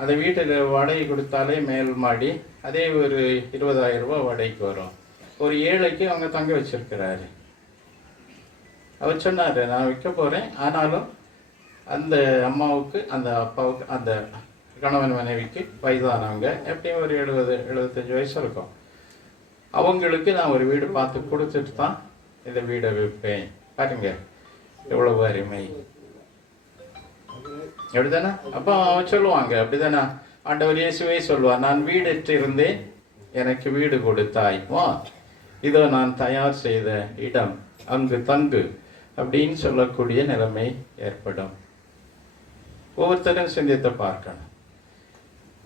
அதை வீட்டில் வாடகை கொடுத்தாலே மேல் மாடி அதே ஒரு இருபதாயிரம் ரூபாய் வாடகைக்கு வரும். ஒரு ஏழைக்கு அவங்க தங்க வச்சிருக்கிறாரு. அவர் சொன்னார் நான் விற்க போகிறேன் ஆனாலும் அந்த அம்மாவுக்கு அந்த அப்பாவுக்கு அந்த கணவன் மனைவிக்கு வயதானவங்க எப்படியும் ஒரு எழுபது எழுபத்தஞ்சு வயசு இருக்கும். அவங்களுக்கு நான் ஒரு வீடு பார்த்து கொடுத்துட்டு தான் இந்த வீடை விற்பேன். பாருங்க எவ்வளவு அருமை. அப்படிதானே? அப்போ அவன் சொல்லுவாங்க அப்படிதானே? ஆண்டவர் இயேசுவே சொல்லுவார் நான் வீடு இருந்தேன் எனக்கு வீடு கொடுத்தாய். வா இதோ நான் தயார் செய்த இடம் அங்கு தங்கு அப்படின்னு சொல்லக்கூடிய நிலைமை ஏற்படும். ஒவ்வொருத்தரும் சிந்தித்து பார்க்கணும்.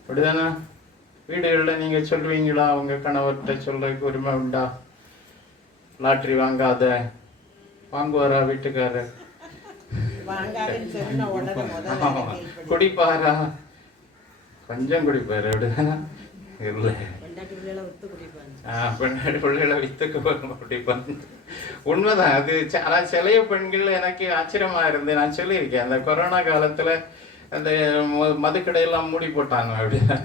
அப்படிதானே? வீடுகளில் நீங்கள் சொல்லுவீங்களா? அவங்க கணவர்கிட்ட சொல்ல உரிமை உண்டா? லாட்ரி வாங்காத வாங்குவாரா வீட்டுக்காரர்? குடிப்பாரா கொஞ்சம் குடிப்பாரு அப்படிதானே இல்லை. பெண்ணாடி பிள்ளைகளை வித்துக்கு குடிப்பான் உண்மைதான் அது ச- ஆனா சிலைய பெண்கள் எனக்கு ஆச்சரியமா இருந்து நான் சொல்லியிருக்கேன் அந்த கொரோனா காலத்துல அந்த ம- மதுக்கடையெல்லாம் மூடி போட்டாங்க அப்படின்னா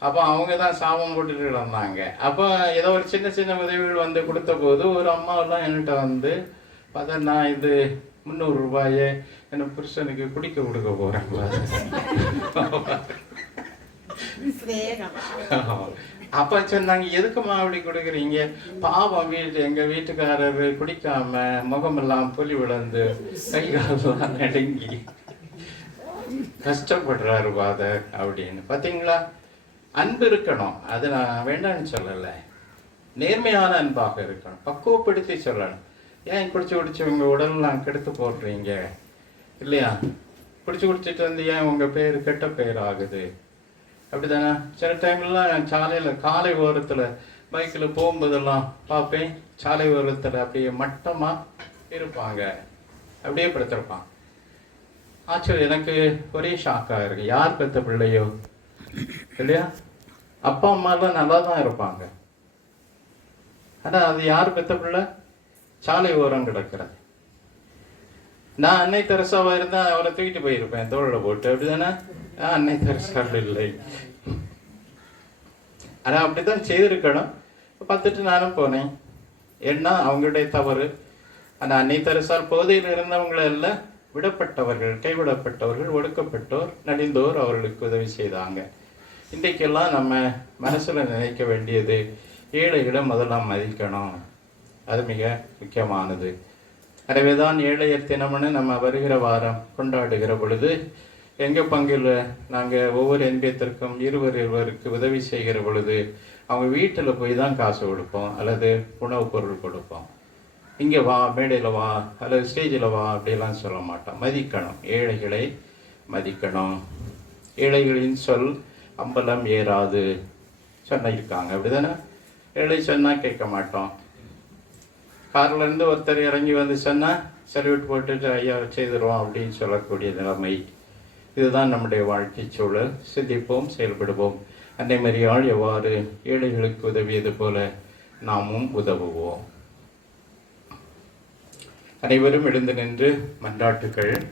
அப்போ அவங்க தான் சாபம் போட்டுட்டு கிடந்தாங்க அப்போ ஏதோ ஒரு சின்ன சின்ன உதவிகள் வந்து கொடுத்த போது ஒரு அம்மாவெல்லாம் என்கிட்ட வந்து பார்த்தா நான் இது முந்நூறு ரூபாயை என் புருஷனுக்கு குடிக்க கொடுக்க ஸ்நேகம் அப்ப சொன்னாங்க எதுக்குமா அப்படி கொடுக்குறீங்க? பாவம் வீட்டு எங்க வீட்டுக்காரர் குடிக்காம முகமெல்லாம் புலி விழுந்து கை காலெல்லாம் நடுங்கி கஷ்டப்படுறாரு பாதர் அப்படின்னு. பாத்தீங்களா? அன்பு இருக்கணும். அது நான் வேண்டாம்னு சொல்லல. நேர்மையான அன்பாக இருக்கணும். பக்குவப்படுத்தி சொல்லணும். ஏன் குடிச்சு குடிச்சு உங்கள் உடல்லாம் கெடுத்து போடுறீங்க? இல்லையா? குடிச்சு குடிச்சிட்டு வந்து ஏன் உங்கள் பேர் கெட்ட பேர் ஆகுது அப்படிதானே? சில டைம்லாம் சாலையில் காலை ஓரத்தில் பைக்கில் போகும்போதெல்லாம் பார்ப்பேன் சாலை ஓரத்தில் அப்படியே மட்டமாக இருப்பாங்க. அப்படியே படுத்திருப்பான். ஆச்சரியம். எனக்கு ஒரே ஷாக்காக இருக்குது யார் பெற்ற பிள்ளையோ? இல்லையா? அப்பா அம்மாலாம் நல்லா தான் இருப்பாங்க. ஆனால் அது யார் பெற்ற பிள்ளை? சாலை ஓரம் கிடக்கிறது. நான் அன்னை தெரசாவா இருந்தா அவரை தூக்கிட்டு போயிருப்பேன் தோளில் போட்டு. அப்படிதானே? அன்னை தெரசா இல்லை. ஆனா அப்படித்தான் செய்திருக்கணும். பார்த்துட்டு நானும் போனேன். என்ன? அவங்களுடைய தவறு. ஆனா அன்னை தெரசால் போதையில் இருந்தவங்களை விடப்பட்டவர்கள் கைவிடப்பட்டவர்கள் ஒடுக்கப்பட்டோர் நடிந்தோர் அவர்களுக்கு உதவி செய்தாங்க. இன்றைக்கெல்லாம் நம்ம மனசுல நினைக்க வேண்டியது ஏழைகளை முதலாம் மதிக்கணும். அது மிக முக்கியமானது. எனவே தான் ஏழையர் தினம்னு நம்ம வருகிற வாரம் கொண்டாடுகிற பொழுது எங்கள் பங்கில் நாங்கள் ஒவ்வொரு என்பியத்திற்கும் இருவர் இருவருக்கு உதவி செய்கிற பொழுது அவங்க வீட்டில் போய் தான் காசு கொடுப்போம் அல்லது உணவுப் பொருள் கொடுப்போம். இங்கே வா மேடையில் வா அல்லது ஸ்டேஜில் வா அப்படிலாம் சொல்ல மாட்டோம். மதிக்கணும். ஏழைகளை மதிக்கணும். ஏழைகளின் சொல் அம்பலம் ஏறாது. சொன்னிருக்காங்க அப்படிதானே? ஏழை சொன்னால் கேட்க மாட்டோம். கார்லேருந்து ஒருத்தர் இறங்கி வந்து சொன்னால் சல்யூட் போட்டுட்டு ஐயா செய்திருவோம் அப்படின்னு சொல்லக்கூடிய நிலைமை. இதுதான் நம்முடைய வாழ்க்கை சூழல். சிந்திப்போம் செயல்படுவோம். அன்னை மரியாள் எவ்வாறு ஏழைகளுக்கு உதவியது போல நாமும் உதவுவோம். அனைவரும் எழுந்து நின்று மன்றாட்டுகள்